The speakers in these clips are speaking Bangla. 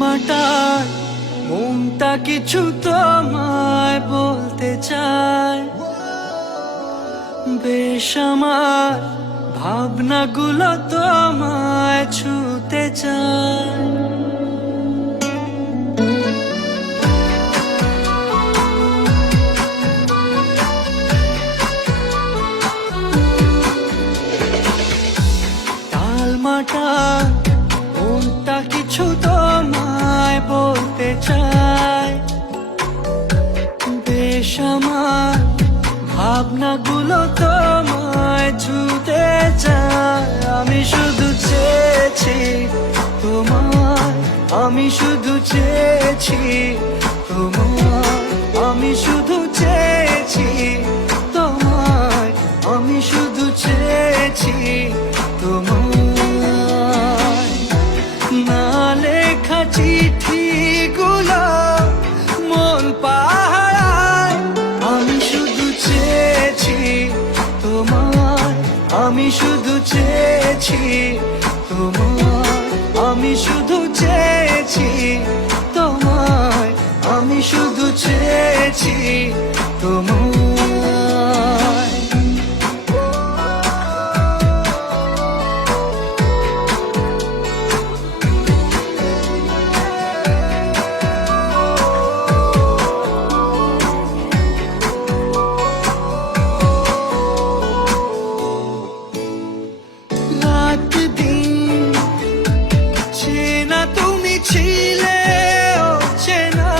মাটার মনটা কিছু তোমায় বলতে চায়, বেশ আমার ভাবনাগুলো তোমায় ছুতে চায়। তালমাটার মনটা কিছু তোমায় বলতে চায়, বেশ আমার ভাবনাগুলো তোমায় ছুতে চায়। আমি শুধু চেয়েছি তোমায়, আমি শুধু চেয়েছি তোমায়, আমি শুধু চেয়েছি তোমায়, আমি শুধু চেয়েছি তোমায়। না লেখা চিঠিগুলো মন পাহারায়, আমি শুধু চেয়েছি তোমায়, আমি শুধু চেয়েছি তোমায়, আমি শুধু চেয়েছি তোমায়, আমি শুধু চেয়েছি তোমায়। রাত দিন চেনা তুমি ছিলে অচেনা,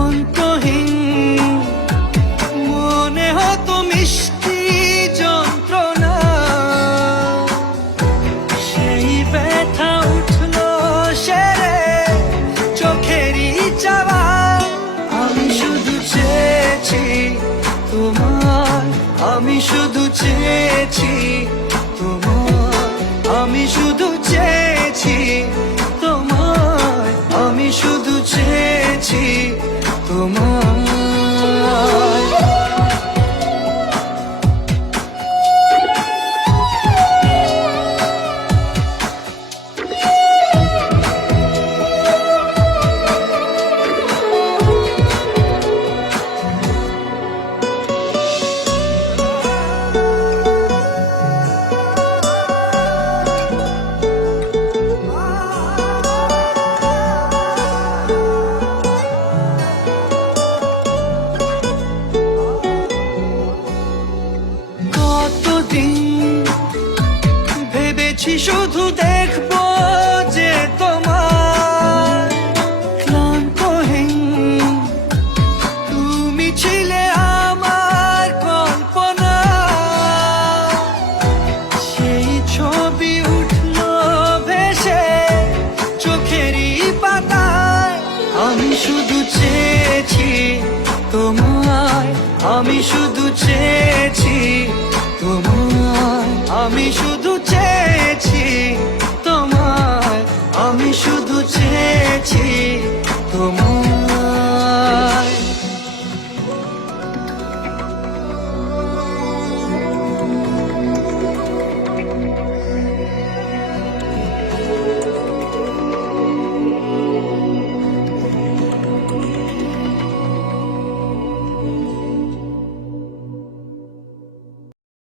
অন্তহীন মনে হতো মিষ্টি যন্ত্রণা। সেই ব্যথা উঠলো সেরে চোখেরই চাওয়া। আমি শুধু চেয়েছি তোমায়, আমি শুধু চেয়েছি তোমায়, আমি শুধু চেয়েছি তোমায়, আমি শুধু চেয়েছি তোমায়। কতদিন ভেবেছি শুধু দেখবো যে তোমার ক্লান্তহীন, তুমি ছিলে আমার কল্পনা। সেই ছবি উঠলো ভেসে চোখেরই পাতায়। আমি শুধু চেয়েছি তোমায়, আমি শুধু চেয়েছি তোমায়, আমি শুধু চেয়েছি তোমায়, আমি শুধু চেয়েছি তোমায়।